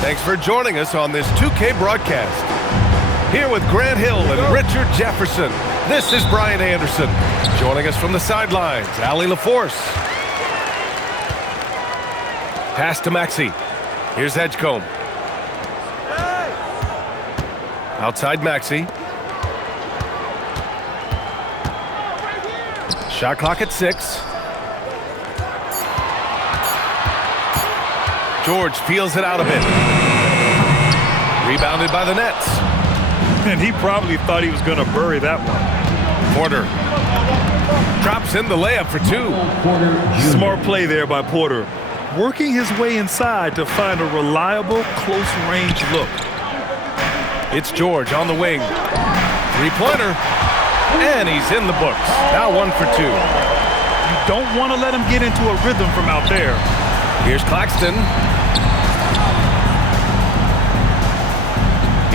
Thanks for joining us on this 2K broadcast. Here with Grant Hill and Richard Jefferson, this is Brian Anderson. Joining us from the sidelines, Allie LaForce. Pass to Maxey. Here's Edgecombe. Outside Maxey. Shot clock at 6. George peels it out a bit. Rebounded by the Nets. And he probably thought he was going to bury that one. Porter drops in the layup for 2. Smart play there by Porter. Working his way inside to find a reliable, close-range look. It's George on the wing. Three-pointer. And he's in the books. Now 1 for 2. You don't want to let him get into a rhythm from out there. Here's Claxton.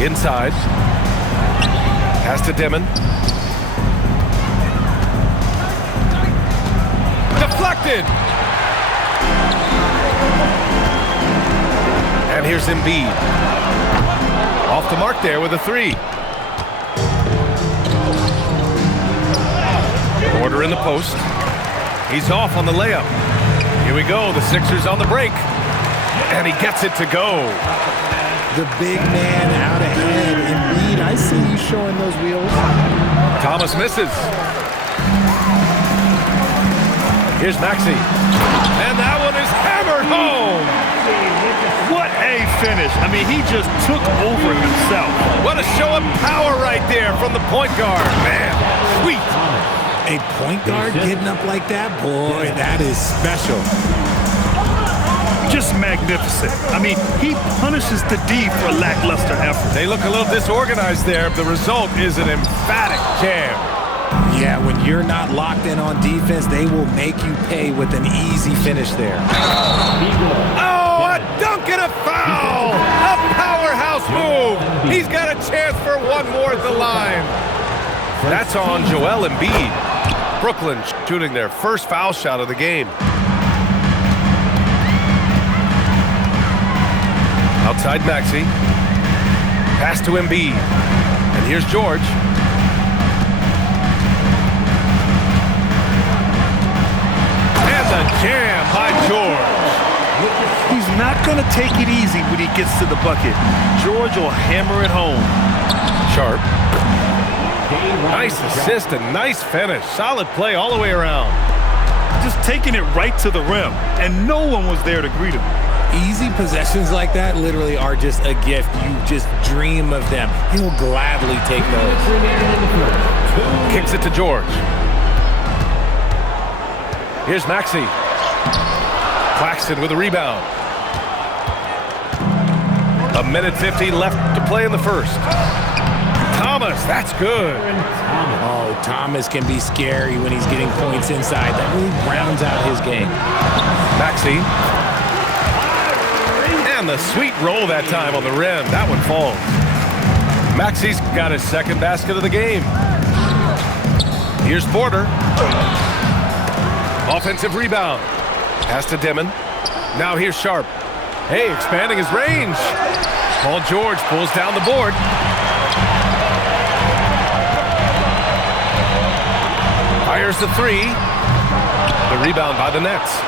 Inside. Pass to Dimon. Deflected. And here's Embiid. Off the mark there with a 3. Porter in the post. He's off on the layup. Here we go. The Sixers on the break. And he gets it to go. The big man out ahead. Embiid, I see you showing those wheels. Thomas misses. Here's Maxey. And that one is hammered home. What a finish. I mean, he just took over himself. What a show of power right there from the point guard. Man, sweet. A point guard getting up like that? Boy, that is special. Just magnificent. I mean, he punishes the D for lackluster effort. They look a little disorganized there. The result is an emphatic jam. Yeah, when you're not locked in on defense, they will make you pay with an easy finish there. Oh, a dunk and a foul! A powerhouse move! He's got a chance for one more at the line. That's on Joel Embiid. Brooklyn shooting their first foul shot of the game. Outside Maxey. Pass to Embiid. And here's George. And the jam by George. He's not going to take it easy when he gets to the bucket. George will hammer it home. Sharp. Nice assist and nice finish. Solid play all the way around. Just taking it right to the rim, and no one was there to greet him. Easy possessions like that literally are just a gift. You just dream of them. He'll gladly take those. Kicks it to George. Here's Maxey. Claxton with a rebound. 1:50 left to play in the first. Thomas, that's good. Oh, Thomas can be scary when he's getting points inside. That really rounds out his game. Maxey. And the sweet roll that time on the rim. That one falls. Maxey's got his second basket of the game. Here's Porter. Offensive rebound. Pass to Dimon. Now here's Sharp. Hey, expanding his range. Paul George pulls down the board. Fires the 3. The rebound by the Nets.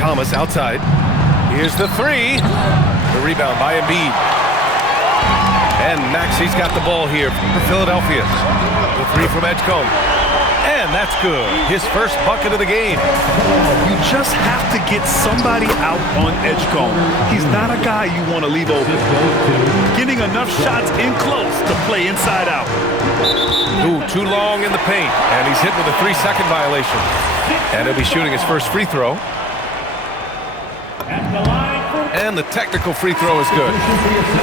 Thomas outside. Here's the 3. The rebound by Embiid. And Maxey's got the ball here for Philadelphia. The 3 from Edgecombe. And that's good. His first bucket of the game. You just have to get somebody out on Edgecombe. He's not a guy you want to leave open. Getting enough shots in close to play inside out. Ooh, too long in the paint. And he's hit with a 3-second violation. And he'll be shooting his first free throw. And the technical free throw is good.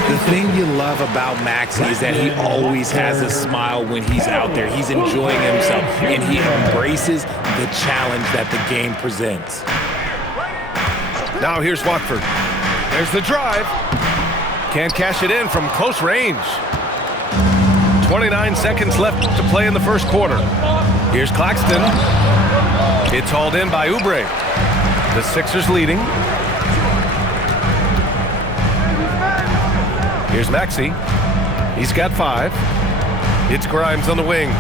The thing you love about Maxey is that he always has a smile when he's out there. He's enjoying himself, and he embraces the challenge that the game presents. Now here's Watford. There's the drive. Can't cash it in from close range. 29 seconds left to play in the first quarter. Here's Claxton. It's hauled in by Oubre. The Sixers leading. Here's Maxey. He's got 5. It's Grimes on the wing.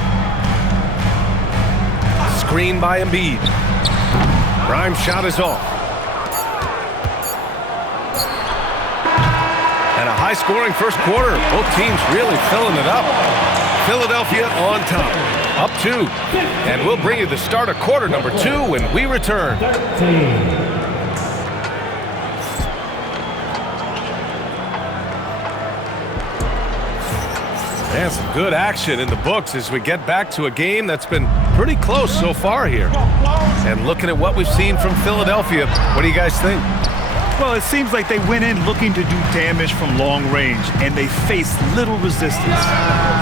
Screen by Embiid. Grimes' shot is off. And a high-scoring first quarter. Both teams really filling it up. Philadelphia on top. Up 2. And we'll bring you the start of quarter number 2 when we return. And some good action in the books as we get back to a game that's been pretty close so far here. And looking at what we've seen from Philadelphia, what do you guys think? Well, it seems like they went in looking to do damage from long range, and they faced little resistance.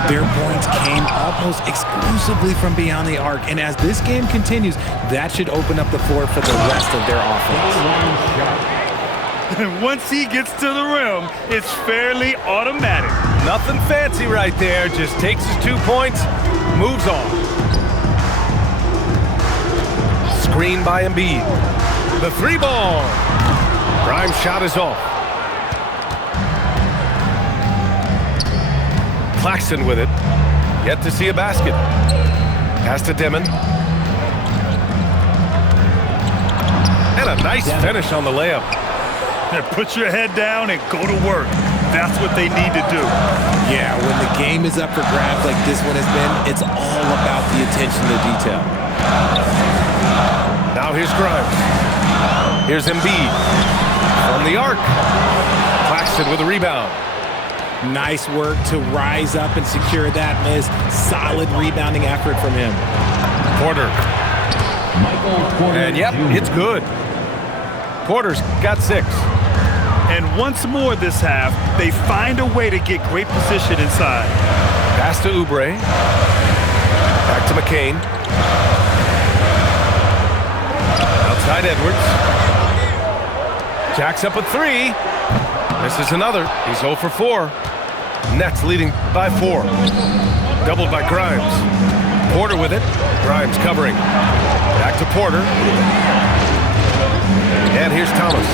Their points came almost exclusively from beyond the arc, and as this game continues, that should open up the floor for the rest of their offense. And once he gets to the rim, it's fairly automatic. Nothing fancy right there, just takes his 2 points, moves on. Screen by Embiid. The 3-ball. Grimes' shot is off. Claxton with it. Yet to see a basket. Pass to Dimon. And a nice finish on the layup. And put your head down and go to work. That's what they need to do. Yeah, when the game is up for grabs like this one has been, it's all about the attention to detail. Now here's Grimes. Here's Embiid. From the arc. Claxton with a rebound. Nice work to rise up and secure that miss. Solid rebounding effort from him. Porter. And yep, it's good. Porter's got 6. And once more this half, they find a way to get great position inside. Pass to Oubre. Back to McCain. Outside Edwards. Jacks up a 3. Misses another. He's 0 for 4. Nets leading by 4. Doubled by Grimes. Porter with it. Grimes covering. Back to Porter. And here's Thomas.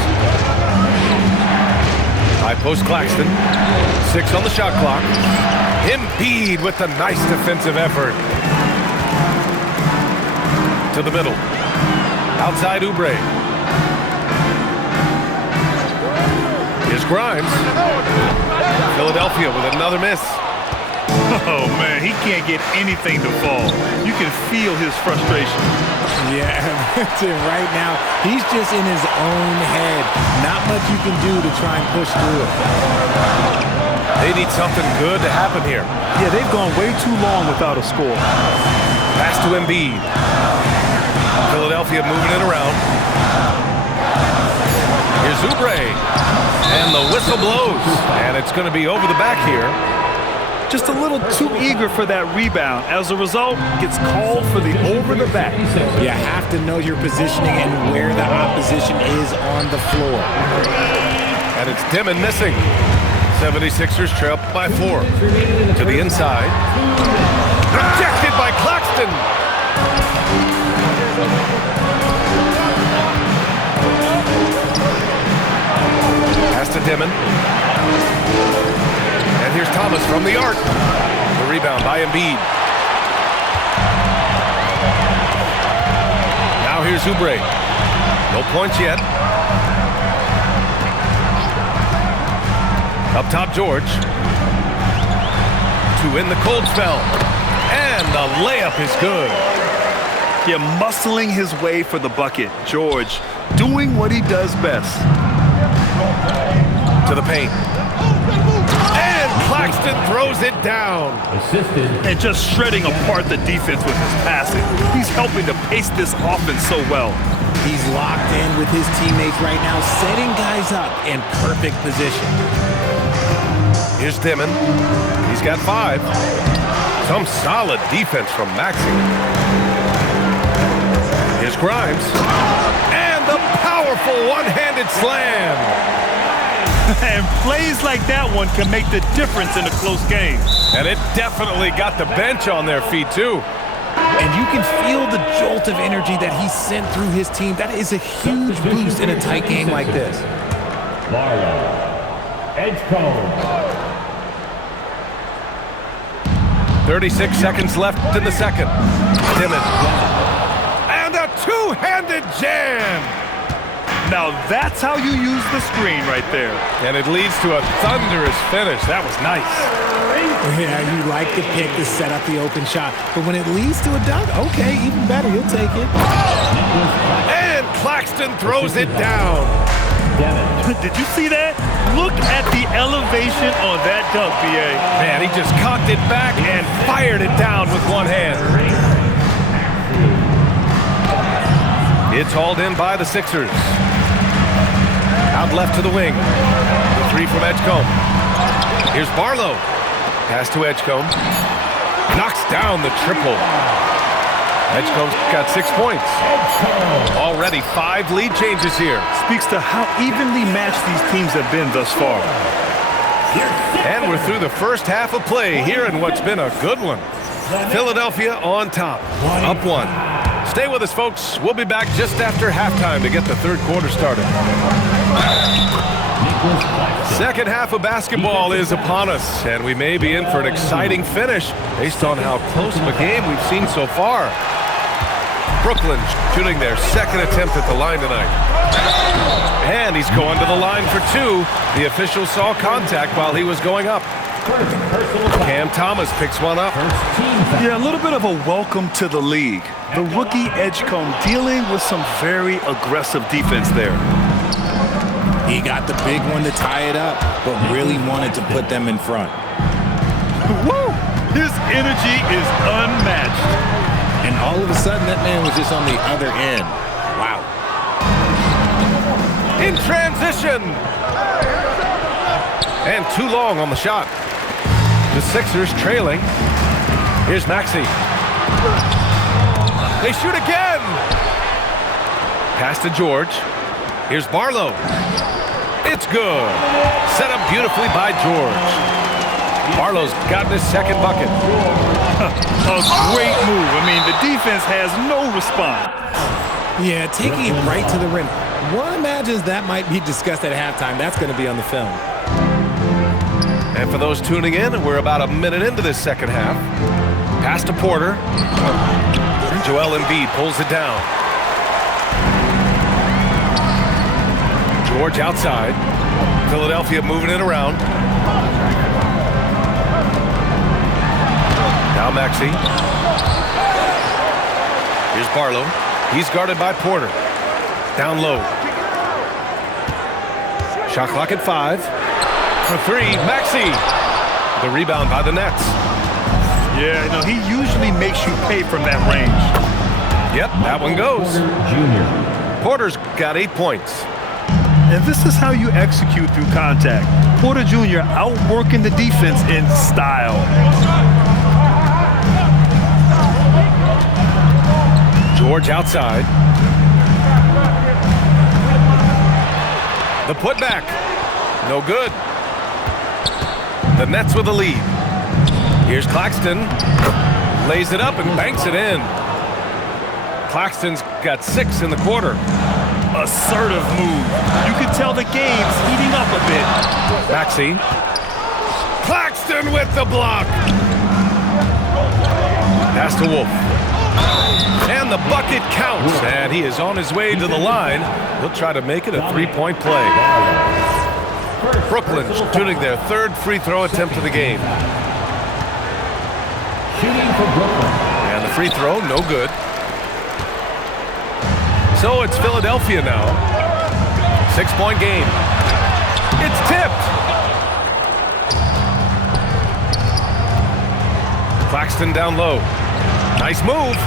High post Claxton. 6 on the shot clock. Embiid with the nice defensive effort. To the middle. Outside Oubre. Here's Grimes. Philadelphia with another miss. Oh, man, he can't get anything to fall. You can feel his frustration. Yeah, right now, he's just in his own head. Not much you can do to try and push through it. They need something good to happen here. Yeah, they've gone way too long without a score. Pass to Embiid. Philadelphia moving it around. Here's Oubre. And the whistle blows. And it's going to be over the back here. Just a little too eager for that rebound. As a result, gets called for the over the back. You have to know your positioning and where the opposition is on the floor. And it's Dimon missing. 76ers trail by 4. To the inside. Rejected by Claxton. Pass to Dimon. And here's Thomas from the arc. The rebound by Embiid. Now here's Oubre. No points yet. Up top, George. To in the cold spell. And the layup is good. Yeah, muscling his way for the bucket. George doing what he does best. To the paint. And Claxton throws it down. And just shredding apart the defense with his passing. He's helping to pace this offense so well. He's locked in with his teammates right now, setting guys up in perfect position. Here's Dimon. He's got 5. Some solid defense from Maxey. Here's Grimes. And the powerful one-handed slam. And plays like that one can make the difference in a close game. And it definitely got the bench on their feet, too. And you can feel the jolt of energy that he sent through his team. That is a huge boost in a tight game like this. Barlow. Edgecombe. 36 seconds left in the second. Timmons. And a two-handed jam. Now that's how you use the screen right there. And it leads to a thunderous finish. That was nice. Yeah, you like the pick to set up the open shot. But when it leads to a dunk, okay, even better. You'll take it. And Claxton throws it down. Did you see that? Look at the elevation on that dunk, B.A. Man, he just cocked it back and fired it down with one hand. It's hauled in by the Sixers. Out left to the wing. The three from Edgecombe. Here's Barlow. Pass to Edgecombe. Knocks down the triple. Edgecombe's got 6 points. Already 5 lead changes here. Speaks to how evenly matched these teams have been thus far. And we're through the first half of play here in what's been a good one. Philadelphia on top, up 1. Stay with us, folks. We'll be back just after halftime to get the third quarter started. Second half of basketball is upon us, and we may be in for an exciting finish based on how close of a game we've seen so far. Brooklyn shooting their second attempt at the line tonight. And he's going to the line for 2. The official saw contact while he was going up. Cam Thomas picks one up. Yeah, a little bit of a welcome to the league. The rookie Edgecombe dealing with some very aggressive defense there. He got the big one to tie it up, but really wanted to put them in front. Woo! His energy is unmatched. And all of a sudden, that man was just on the other end. Wow. In transition. And too long on the shot. The Sixers trailing. Here's Maxey. They shoot again. Pass to George. Here's Barlow. It's good. Set up beautifully by George. Barlow's gotten his second bucket. A great move. I mean, the defense has no response. Yeah, taking it right to the rim. One imagines that might be discussed at halftime. That's going to be on the film. And for those tuning in, we're about a minute into this second half. Pass to Porter. Joel Embiid pulls it down. George outside. Philadelphia moving it around. Now Maxey. Here's Barlow. He's guarded by Porter. Down low. Shot clock at 5. For 3, Maxey. The rebound by the Nets. Yeah, no, he usually makes you pay from that range. Yep, that one goes. Jr. Porter's got 8 points. And this is how you execute through contact. Porter Jr. outworking the defense in style. George outside. The putback. No good. The Nets with the lead. Here's Claxton. Lays it up and banks it in. Claxton's got 6 in the quarter. Assertive move. You can tell the game's heating up a bit. Maxey. Claxton with the block. Pass to Wolf. And the bucket counts. And he is on his way to the line. He'll try to make it a 3-point play. Brooklyn shooting their 3rd free throw attempt of the game. Shooting for Brooklyn. And the free throw, no good. So it's Philadelphia now. 6-point game. It's tipped. Claxton down low. Nice move.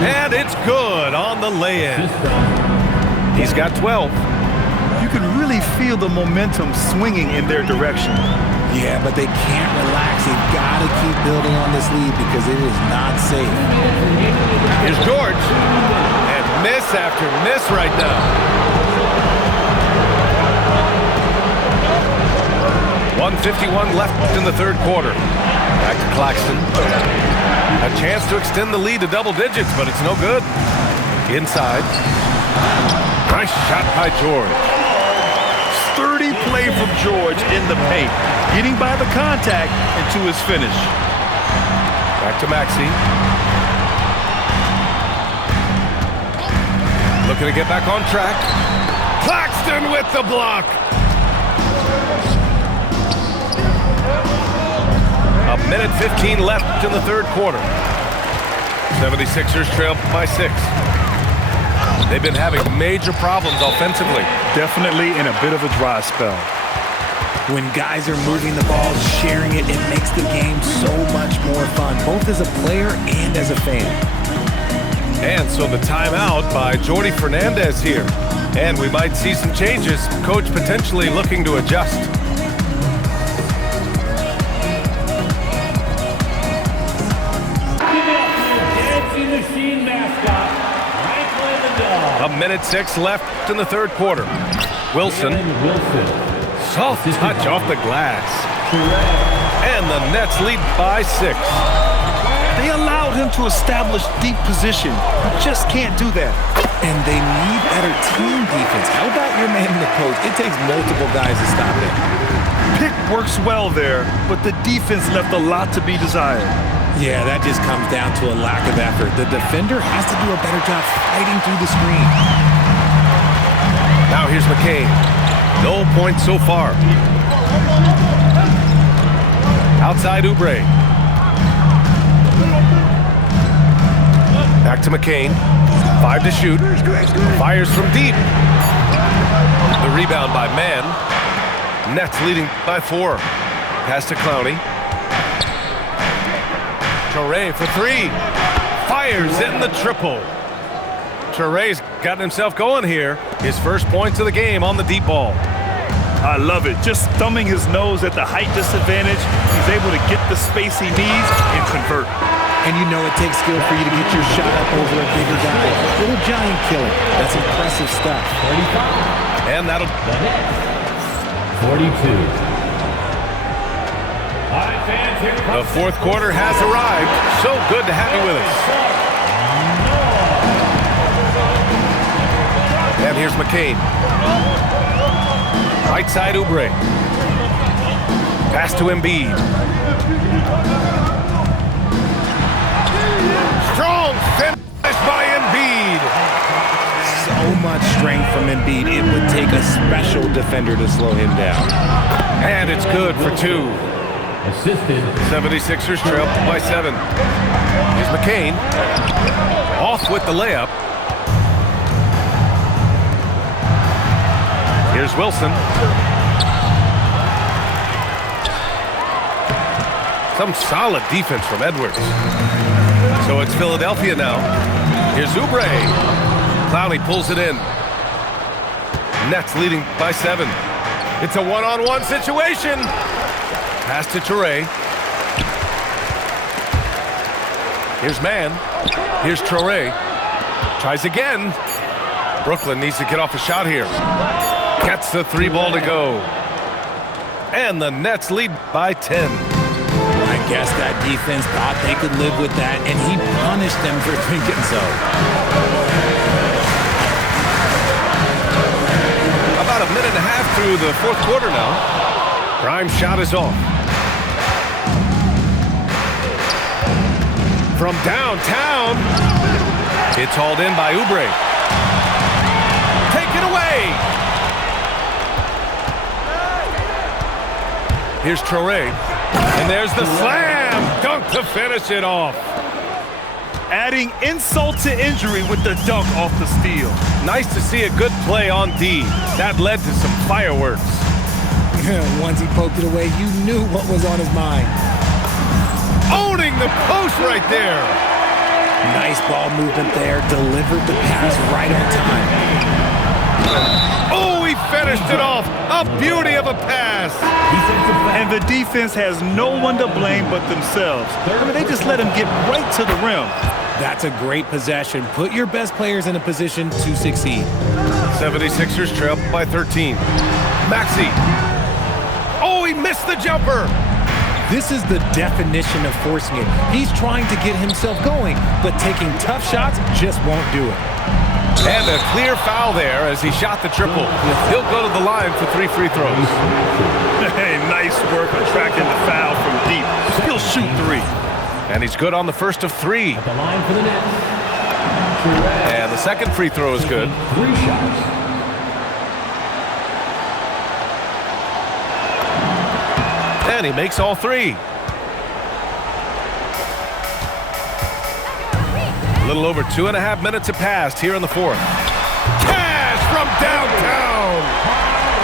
And it's good on the lay-in. He's got 12. You can really feel the momentum swinging in their direction. Yeah, but they can't relax. They've got to keep building on this lead because it is not safe. Here's George. And miss after miss right now. 1:51 left in the third quarter. Back to Claxton. A chance to extend the lead to double digits, but it's no good. Inside. Nice shot by George. Sturdy play from George in the paint, getting by the contact and to his finish. Back to Maxey. Looking to get back on track. Claxton with the block. A minute 15 left in the third quarter. 76ers trail by 6. They've been having major problems offensively. Definitely in a bit of a dry spell. When guys are moving the ball, sharing it, it makes the game so much more fun, both as a player and as a fan. And so the timeout by Jordi Fernandez here. And we might see some changes. Coach potentially looking to adjust. Dancing Machine mascot, Franklin the Dog. A minute 6 left in the third quarter. Wilson. Soft touch off the glass. And the Nets lead by 6. They allowed him to establish deep position. You just can't do that. And they need better team defense. How about your man in the post? It takes multiple guys to stop it. Pick works well there, but the defense left a lot to be desired. Yeah, that just comes down to a lack of effort. The defender has to do a better job fighting through the screen. Now here's McCain. No points so far. Outside Oubre. Back to McCain. 5 to shoot. Fires from deep. The rebound by Mann. Nets leading by 4. Pass to Clowney. Toure for 3. Fires in the triple. Toure's gotten himself going here. His first points of the game on the deep ball. I love it. Just thumbing his nose at the height disadvantage, he's able to get the space he needs and convert. And you know it takes skill for you to get your shot up over a bigger guy. Little giant killer. That's impressive stuff. 35. And that'll... The Nets. 42. All right, fans, here The comes fourth quarter has arrived. So good to have you with us. And here's McCain. Right side Oubre. Pass to Embiid. Strong finish by Embiid. So much strength from Embiid. It would take a special defender to slow him down. And it's good for 2. assisted. 76ers trail by 7. Here's McCain. Off with the layup. Here's Wilson. Some solid defense from Edwards. So it's Philadelphia now. Here's Oubre. Clowney pulls it in. Nets leading by 7. It's a one-on-one situation. Pass to Toure. Here's Mann. Here's Toure. Tries again. Brooklyn needs to get off a shot here. Gets the 3 ball to go. And the Nets lead by 10. I guess that defense thought they could live with that, and he punished them for thinking so. About a minute and a half through the fourth quarter now. Prime shot is off. From downtown, it's hauled in by Oubre. Take it away. Here's Toure. And there's the slam dunk to finish it off. Adding insult to injury with the dunk off the steal. Nice to see a good play on D. That led to some fireworks. Once he poked it away, you knew what was on his mind. Owning the post right there. Nice ball movement there. Delivered the pass right on time. Oh, he finished it off. A beauty of a pass. And the defense has no one to blame but themselves. I mean, they just let him get right to the rim. That's a great possession. Put your best players in a position to succeed. 76ers trail by 13. Maxey. Oh, he missed the jumper. This is the definition of forcing it. He's trying to get himself going, but taking tough shots just won't do it. And a clear foul there as he shot the triple. He'll go to the line for 3 free throws. Hey, nice work attracting the foul from deep. He'll shoot 3. And he's good on the first of 3. At the line for the net. And the second free throw is good. 3 shots. And he makes all 3. A little over 2.5 minutes have passed here in the fourth. Cash from downtown!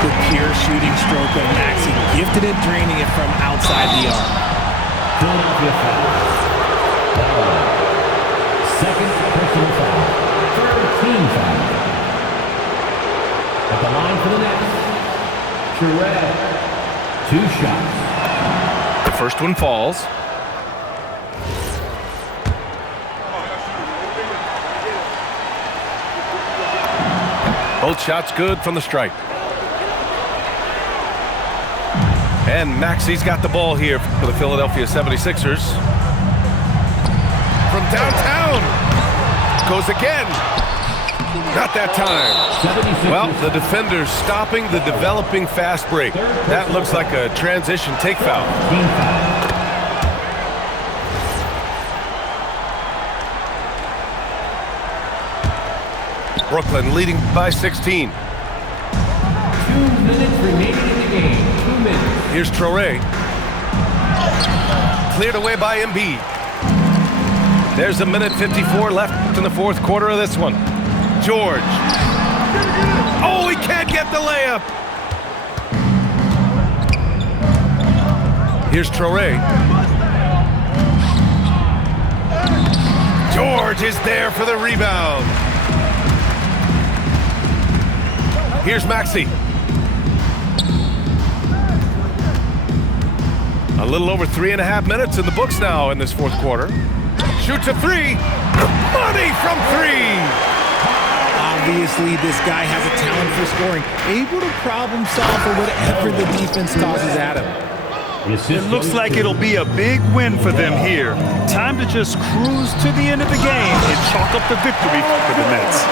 The pure shooting stroke of Maxey, gifted at draining it from outside the arc. Philadelphia foul. Second personal foul. Third team foul. At the line for the net. Toure. 2 shots. The first one falls. Both shots good from the stripe. And Maxey's got the ball here for the Philadelphia 76ers. From downtown. Goes again. Not that time. Well, the defender's stopping the developing fast break. That looks like a transition take foul. Team foul. Brooklyn leading by 16. 2 minutes remaining in the game. 2 minutes. Here's Traore. Cleared away by Embiid. There's 1:54 left in the fourth quarter of this one. George. Oh, he can't get the layup. Here's Traore. George is there for the rebound. Here's Maxey. A little over 3.5 minutes in the books now in this fourth quarter. Shoots a 3. Money from 3. Obviously, this guy has a talent for scoring, able to problem solve for whatever the defense tosses at him. It looks like it'll be a big win for them here. Time to just cruise to the end of the game and chalk up the victory for the Nets.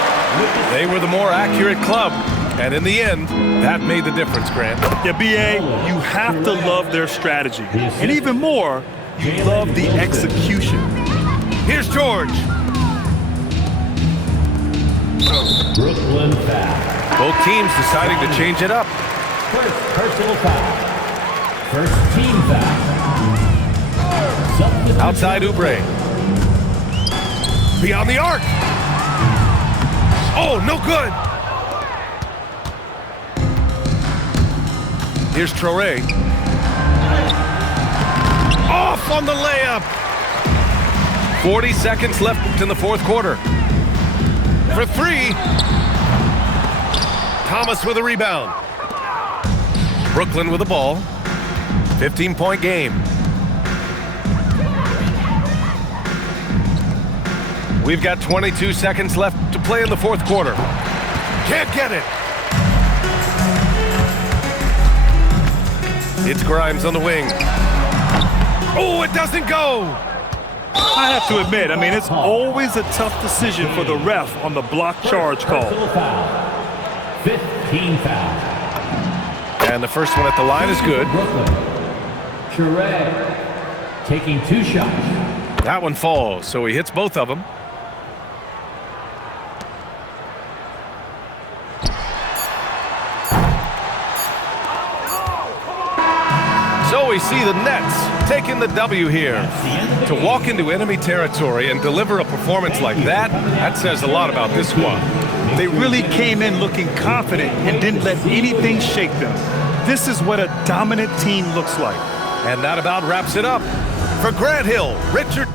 They were the more accurate club, and in the end, that made the difference, Grant. Yeah, B.A., you have to love their strategy. And even more, you love the execution. Here's George. Brooklyn foul. Both teams deciding to change it up. First personal foul. First team foul. Substitution. Outside Oubre. Beyond the arc. Oh, no good. Here's Traore. Off on the layup. 40 seconds left in the fourth quarter. For 3. Thomas with a rebound. Brooklyn with the ball. 15-point game. We've got 22 seconds left to play in the fourth quarter. Can't get it. It's Grimes on the wing. Oh, it doesn't go. I have to admit, it's always a tough decision for the ref on the block charge call. Personal foul. 15 foul. And the first one at the line is good. Brooklyn. Toure taking 2 shots. That one falls, so he hits both of them. So we see the Nets taking the W here. To walk into enemy territory and deliver a performance like that, that says a lot about this squad. They really came in looking confident and didn't let anything shake them. This is what a dominant team looks like. And that about wraps it up. For Grant Hill, Richard